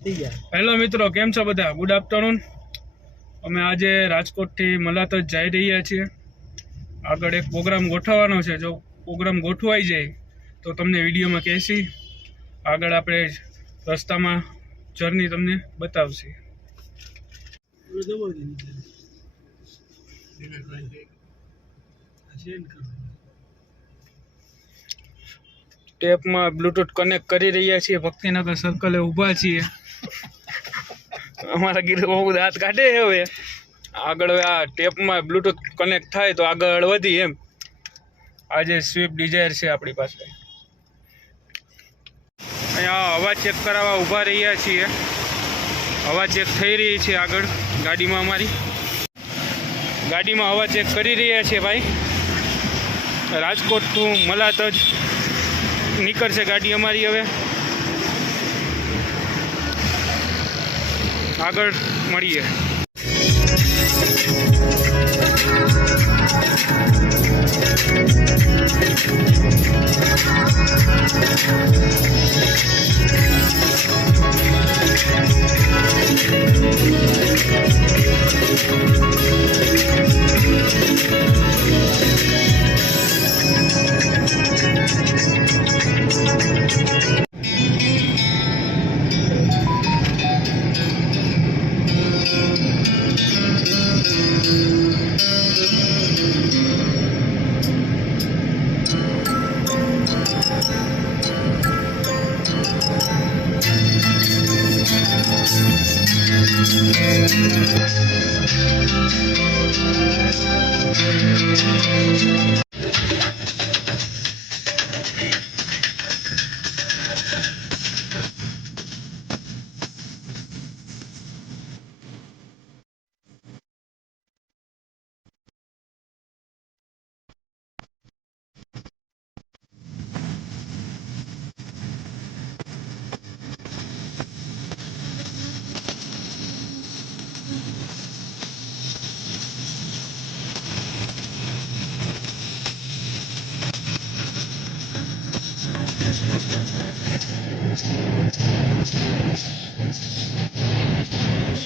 Hello મિત્રો, કેમ છો બધા? Good afternoon. અમે આજે રાજકોટથી મલાતજ જઈ રહ્યા છીએ। આગળ એક પ્રોગ્રામ ગોઠવવાનો છે। જો પ્રોગ્રામ ગોઠવાઈ જાય તો તમને વિડીયોમાં કહેશી। આગળ આપણે રસ્તામાં જર્ની તમને બતાવશી। ટેપમાં બ્લૂટૂથ કનેક્ટ કરી રહ્યા છીએ। ભક્તિનગર સર્કલે ઊભા છીએ। અમારા ગીર બહુ દાંત કાઢે હવે આગળ આ ટેપમાં બ્લૂટૂથ કનેક્ટ થાય તો આગળ વધી એમ। આજે સ્વિફ્ટ ડિઝાયર છે આપણી પાસે। અહીંયા હવા ચેક કરાવવા ઊભા રહ્યા છીએ। હવા ચેક થઈ રહી છે આગળ ગાડીમાં। અમારી ગાડીમાં હવા ચેક કરી રહ્યા છે ભાઈ। રાજકોટ ટુ મલાતજ નીકળશે ગાડી અમારી હવે। આગળ મળીએ।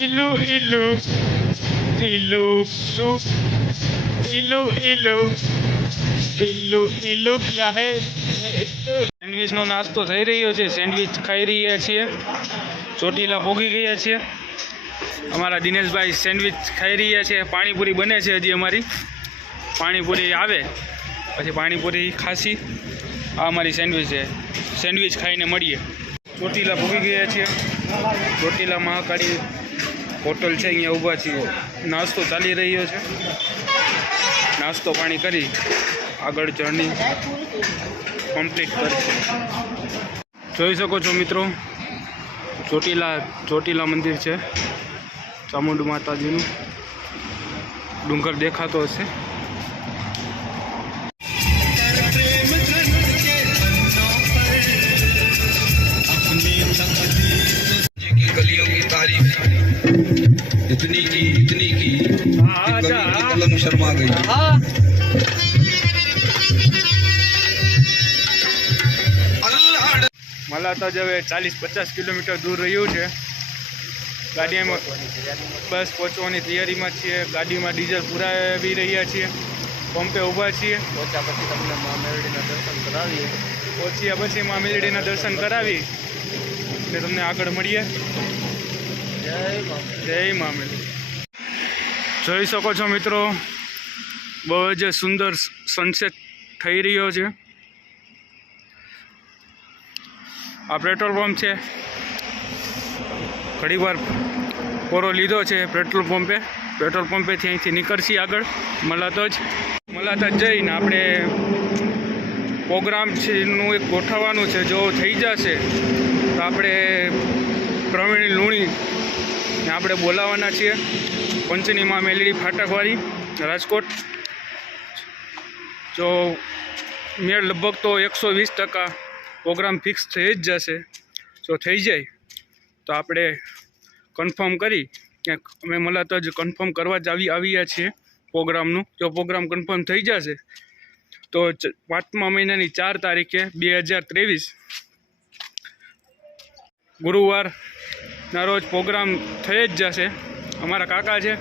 Hello, hello, hello, hello, hello, hello, hello, क्या है? સેન્ડવિચનો નાસ્તો થઈ રહ્યો છે। સેન્ડવિચ ખાઈ રહ્યા છીએ। ચોટીલા પહોંચી ગયા છીએ। અમારા દિનેશભાઈ સેન્ડવિચ ખાઈ રહ્યા છે। પાણીપુરી બને છે હજી અમારી। પાણીપુરી આવે પછી પાણીપુરી ખાસી। આ અમારી સેન્ડવિચ છે। સેન્ડવિચ ખાઈને મળીએ। ચોટીલા પહોંચી ગયા છીએ। ચોટીલા મહાકાળી હોટલ છે, અહીંયા ઊભા છીએ। નાસ્તો ચાલી રહ્યો છે। નાસ્તો પાણી કરી આગળ જર્ની કમ્પ્લીટ કરશે। જોઈ શકો છો મિત્રો, ચોટીલા મંદિર છે ચામુંડ માતાજીનું। ડુંગર દેખાતો હશે। गलियों की तारीफ इतनी की कि कलम शर्मा गई। મલાતજ હવે 40-50 કિલોમીટર દૂર રહ્યું છે। ગાડીમાં બસ પહોંચવાની તૈયારીમાં છીએ। ગાડીમાં ડીઝલ પુરાવી રહ્યા છીએ। પંપે ઊભા છીએ। પહોંચ્યા પછી તમને મા મેલડીના દર્શન કરાવીએ। પહોંચ્યા પછી મા મેલડીના દર્શન કરાવી ને તમને આગળ મળીએ। જય મા મેલડી। જોઈ શકો છો મિત્રો, બહુ જ સુંદર સનસેટ થઈ રહ્યો છે। આ પેટ્રોલ પંપ છે। ઘણી વાર પોરો લીધો છે પેટ્રોલ પંપે। પેટ્રોલ પંપેથી અહીંથી નીકળશી આગળ મલાતજ જઈને આપણે પ્રોગ્રામ છે નું એક ગોઠવવાનું છે। જો થઈ જશે તો આપણે પ્રવીણ લુણીને આપણે બોલાવવાના છીએ। પંચની માં મેલડી ફાટકવાળી રાજકોટ। જો મેળ લગભગ તો 120% પ્રોગ્રામ ફિક્સ થઈ જ જશે। જો થઈ જાય તો આપણે કન્ફર્મ કરી કે અમે મલાતજ કન્ફર્મ કરવા જ આવ્યા છીએ પ્રોગ્રામનું। જો પ્રોગ્રામ કન્ફર્મ થઈ જશે તો 5મા મહિનાની 4 તારીખે 2023 ગુરુવાર ના રોજ પ્રોગ્રામ થઈ જ જશે. અમારા કાકા છે,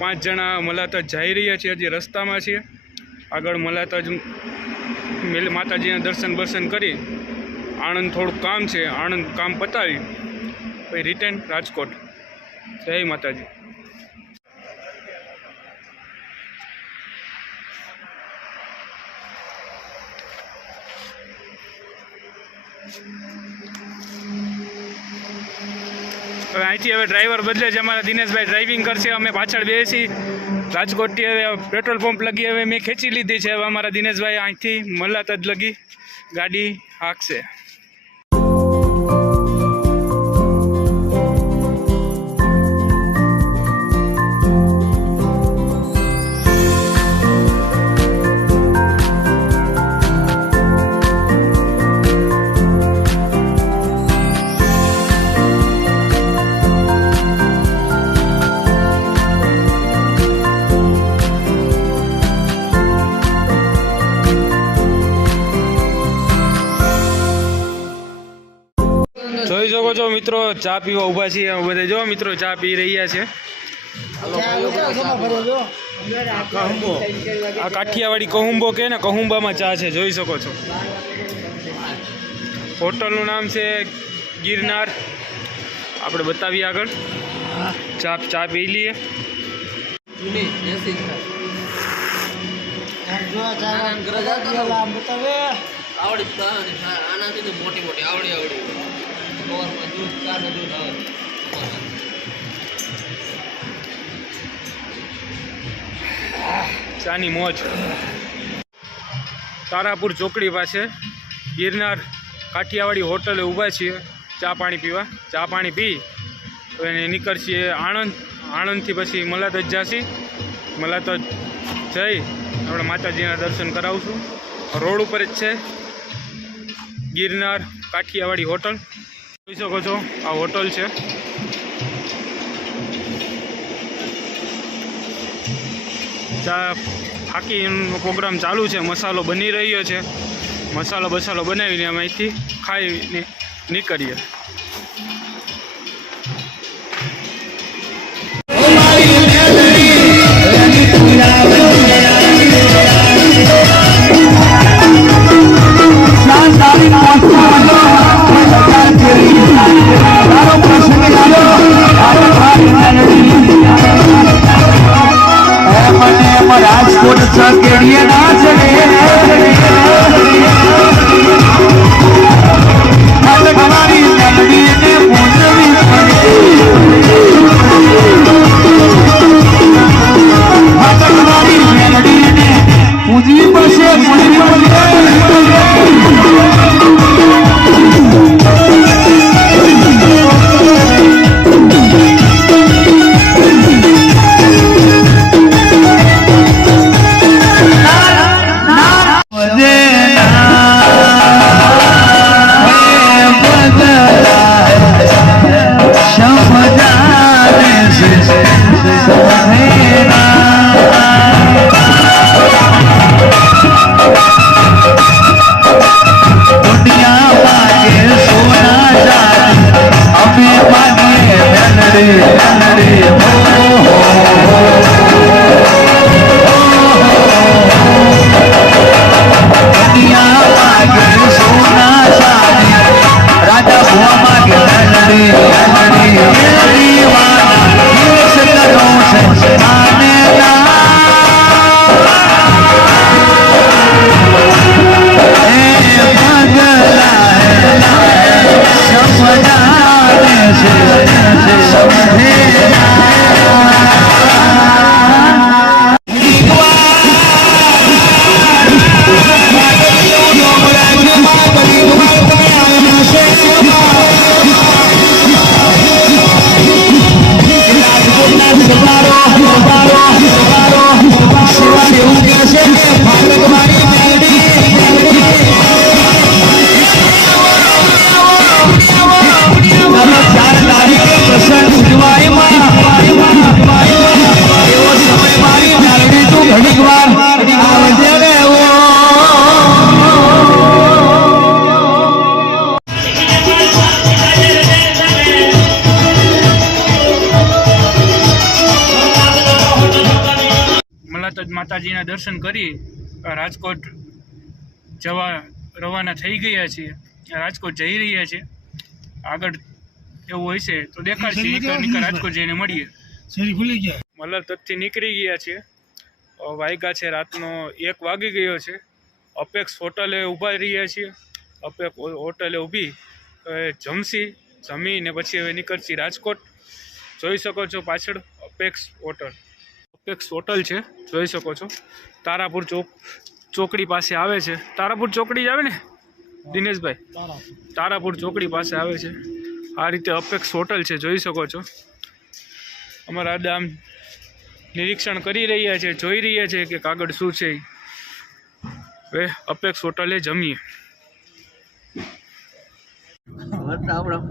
5 જણા મલાતજ જઈ રહ્યા છીએ, હજી રસ્તામાં છીએ. આગળ મલાતજ માતાજીના દર્શન કરી આણંદ થોડુંક કામ છે, આણંદ કામ પતાવી પછી રિટર્ન રાજકોટ. જય માતાજી. હવે અહીંથી ડ્રાઈવર બદલે છે, અમારા દિનેશભાઈ ડ્રાઇવિંગ કરશે, અમે પાછળ બેસી. રાજકોટથી હવે પેટ્રોલ પંપ લગી હવે મેં ખેંચી લીધી છે. હવે અમારા દિનેશભાઈ અહીંથી મલાતજ લગી ગાડી હાંકશે. જોઈ શકો છો મિત્રો, ચા પીવા ઊભા છીએ બધા. જો મિત્રો ચા પી રહ્યા છે. આ કાઠિયાવાડી કહુંબો કે ને, કહુંબામાં ચા છે, જોઈ શકો છો. હોટલનું નામ છે ગિરનાર. આપણે બતાવીએ આગળ. ચા પી લઈએ. ચાની મોજ. તારાપુર ચોકડી પાસે ગિરનાર કાઠિયાવાડી હોટલે ઊભા છીએ ચા પાણી પીવા. ચા પાણી પી અને નીકળીએ આણંદ. આણંદથી પછી મલાતજ જાશી. મલાતજ જઈ આપણે માતાજીના દર્શન કરાવશું. રોડ ઉપર જ છે ગિરનાર કાઠિયાવાડી હોટલ. જોઈ શકો છો આ હોટલ છે. ચા ફાકીનો પ્રોગ્રામ ચાલુ છે, મસાલો બની રહ્યો છે. મસાલો બનાવીને અમે અહીંથી ખાઈને નીકળીએ. રાજકોટ ચકેડીએ નાચ રે તમારી મેલવી ને પૂજવી તમારી મેલવી ને પૂજી પાસે ઉજવાય માતાજીના દર્શન કરી રાજકોટ જવા રવાના થઈ ગયા છીએ. રાજકોટ જઈ રહ્યા છીએ. આગળ એવું હોય છે તો દેખાડશે. નીકળ રાજકોટ જઈને મળીએ. મલર તકથી નીકળી ગયા છીએ. વાગ્યા છે રાતનો 1 વાગી ગયો છે. અપેક્ષ હોટલે ઊભા રહ્યા છીએ. અપેક્ષ હોટલે ઊભી જમીને પછી હવે નીકળશી રાજકોટ. જોઈ શકો છો પાછળ અપેક્ષ હોટલ છે, જોઈ શકો છો. તારાપુર ચોકડી પાસે આવે છે. તારાપુર ચોકડી જ આવે ને દિનેશભાઈ? તારાપુર ચોકડી પાસે આવે છે. આ રીતે અપેક્ષ હોટલ છે, જોઈ શકો છો. અમારા દાદા આમ નિરીક્ષણ કરી રહ્યા છે, જોઈ રહ્યા છે કે કાગળ શું છે. હવે અપેક્ષ હોટલે જમીએ.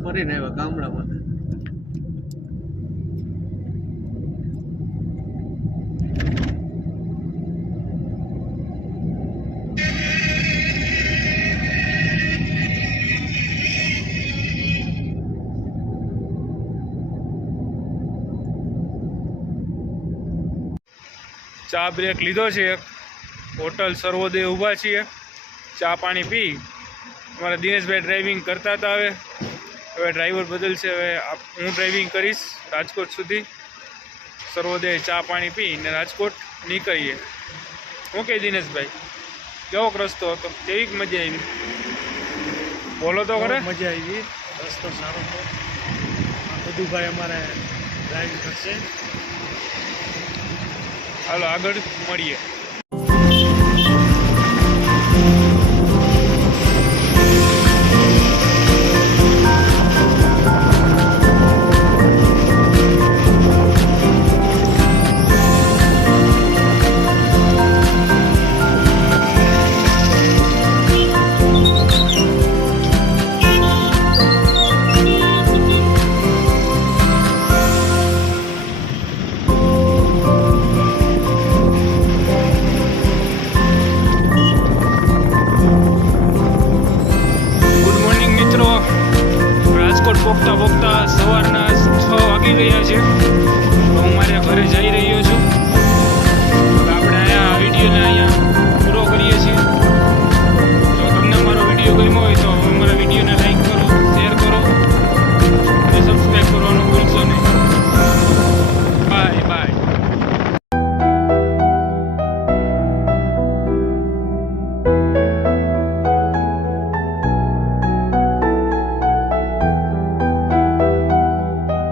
ફરીને આવ્યા ગામડામાં. ચા બ્રેક લીધો છે. હોટલ સર્વોદય ઊભા છીએ. ચા પાણી પી અમારા દિનેશભાઈ ડ્રાઇવિંગ કરતા હતા. હવે ડ્રાઈવર બદલશે. હવે હું ડ્રાઇવિંગ કરીશ રાજકોટ સુધી. સર્વોદય ચા પાણી પી ને રાજકોટ નીકળીએ. ઓકે દિનેશભાઈ, કેવો રસ્તો હતો? કેવી મજા આવી? બોલો તો ખરે. મજા આવી. રસ્તો સારો હતો. બધુભાઈ અમારે ડ્રાઈવ કરશે. હાલો આગળ મળીએ.